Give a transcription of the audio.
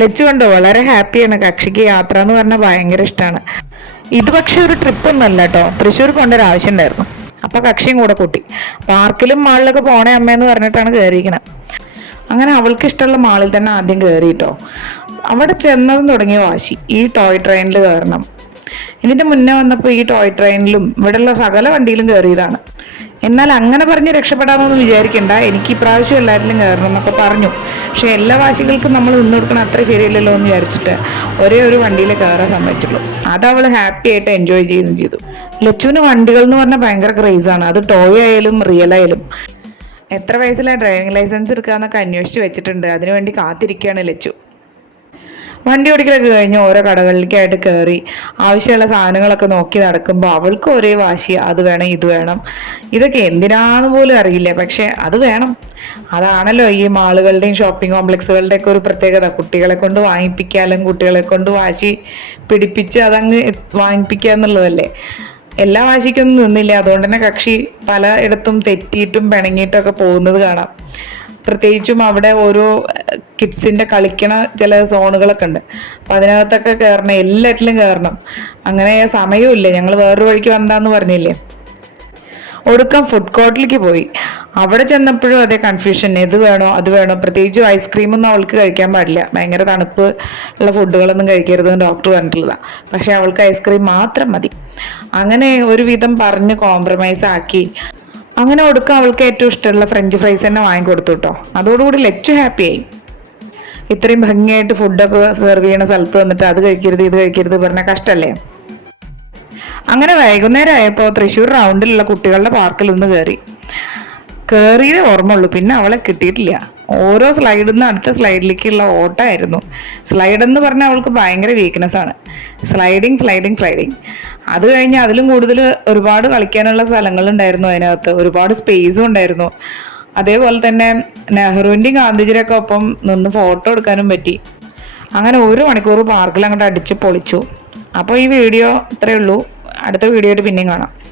ലച്ചു കണ്ടോ വളരെ ഹാപ്പിയാണ്. കക്ഷിക്ക് യാത്ര എന്ന് പറഞ്ഞാൽ ഭയങ്കര ഇഷ്ടമാണ് ഇത് പക്ഷേ ഒരു ട്രിപ്പ് ഒന്നല്ല കേട്ടോ തൃശ്ശൂർ പോകേണ്ട ഒരു ആവശ്യം ഉണ്ടായിരുന്നു അപ്പൊ കക്ഷിയും കൂടെ കൂട്ടി. പാർക്കിലും മാളിലൊക്കെ പോണേ അമ്മയെന്ന് പറഞ്ഞിട്ടാണ് കയറിയിരിക്കുന്നത് അങ്ങനെ അവൾക്ക് ഇഷ്ടമുള്ള മാളിൽ തന്നെ ആദ്യം കയറി കേട്ടോ അവിടെ ചെന്നതും തുടങ്ങിയ വാശി. ഈ ടോയ് ട്രെയിനിൽ കയറണം. ഇതിന്റെ മുന്നേ വന്നപ്പോൾ ഈ ടോയ് ട്രെയിനിലും ഇവിടെയുള്ള സകല വണ്ടിയിലും കയറിയതാണ് എന്നാൽ അങ്ങനെ പറഞ്ഞ് രക്ഷപ്പെടാമെന്ന് വിചാരിക്കണ്ട. എനിക്ക് ഇപ്രാവശ്യം എല്ലാവരിലും കയറണം എന്നൊക്കെ പറഞ്ഞു. പക്ഷേ എല്ലാ വാശികൾക്കും നമ്മൾ നിന്ന് കൊടുക്കണം അത്ര ശരിയല്ലല്ലോ എന്ന് വിചാരിച്ചിട്ട് ഒരേ ഒരു വണ്ടിയിൽ കയറാൻ സമ്മതിച്ചുള്ളൂ അത് അവൾ ഹാപ്പി ആയിട്ട് എൻജോയ് ചെയ്യുകയും ചെയ്തു. ലച്ചുവിന് വണ്ടികൾ എന്ന് പറഞ്ഞാൽ ഭയങ്കര ക്രേസാണ് അത് ടോയ് ആയാലും റിയൽ ആയാലും. എത്ര വയസ്സിലാണ് ഡ്രൈവിംഗ് ലൈസൻസ് എടുക്കുക എന്നൊക്കെ അന്വേഷിച്ച് വെച്ചിട്ടുണ്ട്. അതിനുവേണ്ടി കാത്തിരിക്കുകയാണ് ലച്ചു. വണ്ടി ഓടിക്കലൊക്കെ കഴിഞ്ഞ് ഓരോ കടകളിലേക്കായിട്ട് കയറി ആവശ്യമുള്ള സാധനങ്ങളൊക്കെ നോക്കി നടക്കുമ്പോൾ അവൾക്ക് ഒരേ വാശി അത് വേണം ഇത് വേണം. ഇതൊക്കെ എന്തിനാന്ന് പോലും അറിയില്ല. പക്ഷേ അത് വേണം. അതാണല്ലോ ഈ മാളുകളുടെയും ഷോപ്പിംഗ് കോംപ്ലക്സുകളുടെ ഒക്കെ ഒരു പ്രത്യേകത. കുട്ടികളെ കൊണ്ട് വാങ്ങിപ്പിക്കാലും കുട്ടികളെ കൊണ്ട് വാശി പിടിപ്പിച്ച് അതങ്ങ് വാങ്ങിപ്പിക്കുക എന്നുള്ളതല്ലേ. എല്ലാ വാശിക്കൊന്നും നിന്നില്ല. അതുകൊണ്ട് തന്നെ കക്ഷി പലയിടത്തും തെറ്റിയിട്ടും പിണങ്ങിയിട്ടും ഒക്കെ പോകുന്നത് കാണാം. പ്രത്യേകിച്ചും അവിടെ ഓരോ കിഡ്സിന്റെ കളിക്കണ ചില സോണുകളൊക്കെ ഉണ്ട്. അപ്പം അതിനകത്തൊക്കെ കയറണം എല്ലാറ്റിലും കയറണം അങ്ങനെ സമയമില്ല ഞങ്ങൾ വേറൊരു വഴിക്ക് വന്നാന്ന് പറഞ്ഞില്ലേ? ഒടുക്കം ഫുഡ് കോർട്ടിലേക്ക് പോയി. അവിടെ ചെന്നപ്പോഴും അതേ കൺഫ്യൂഷൻ ഇത് വേണോ? അത് വേണോ? പ്രത്യേകിച്ചും ഐസ്ക്രീമൊന്നും അവൾക്ക് കഴിക്കാൻ പാടില്ല. ഭയങ്കര തണുപ്പ് ഉള്ള ഫുഡുകളൊന്നും കഴിക്കരുതെന്ന് ഡോക്ടർ പറഞ്ഞിട്ടുള്ളതാണ് പക്ഷെ അവൾക്ക് ഐസ്ക്രീം മാത്രം മതി. അങ്ങനെ ഒരുവിധം പറഞ്ഞ് കോംപ്രമൈസ് ആക്കി. അങ്ങനെ കൊടുക്കാൻ അവൾക്ക് ഏറ്റവും ഇഷ്ടമുള്ള ഫ്രഞ്ച് ഫ്രൈസ് തന്നെ വാങ്ങിക്കൊടുത്തു കേട്ടോ അതോടുകൂടി ലച്ചു ഹാപ്പിയായി ഇത്രയും ഭംഗിയായിട്ട് ഫുഡൊക്കെ സെർവ് ചെയ്യണ സ്ഥലത്ത് വന്നിട്ട് അത് കഴിക്കരുത് ഇത് കഴിക്കരുത് പറഞ്ഞ കഷ്ടമല്ലേ അങ്ങനെ വൈകുന്നേരം ആയപ്പോൾ തൃശ്ശൂർ റൗണ്ടിലുള്ള കുട്ടികളുടെ പാർക്കിൽ ഒന്ന് കയറി കയറിയതേ ഓർമ്മയുള്ളൂ പിന്നെ അവളെ കിട്ടിയിട്ടില്ല. ഓരോ സ്ലൈഡിൽ നിന്ന് അടുത്ത സ്ലൈഡിലേക്കുള്ള ഓട്ടമായിരുന്നു. സ്ലൈഡ് എന്ന് പറഞ്ഞാൽ അവൾക്ക് ഭയങ്കര വീക്ക്നെസ് ആണ്. സ്ലൈഡിങ് സ്ലൈഡിങ് സ്ലൈഡിങ് അത് കഴിഞ്ഞ് അതിലും കൂടുതൽ ഒരുപാട് കളിക്കാനുള്ള സ്ഥലങ്ങളുണ്ടായിരുന്നു അതിനകത്ത്. ഒരുപാട് സ്പേസും ഉണ്ടായിരുന്നു. അതേപോലെ തന്നെ നെഹ്റുവിന്റെയും ഗാന്ധിജിയുടെയൊക്കെ ഒപ്പം നിന്ന് ഫോട്ടോ എടുക്കാനും പറ്റി. അങ്ങനെ ഒരു മണിക്കൂർ പാർക്കിൽ അങ്ങോട്ട് അടിച്ച് പൊളിച്ചു. അപ്പോൾ ഈ വീഡിയോ ഇത്രയേ ഉള്ളൂ. അടുത്ത വീഡിയോ ആയിട്ട് പിന്നെയും കാണാം.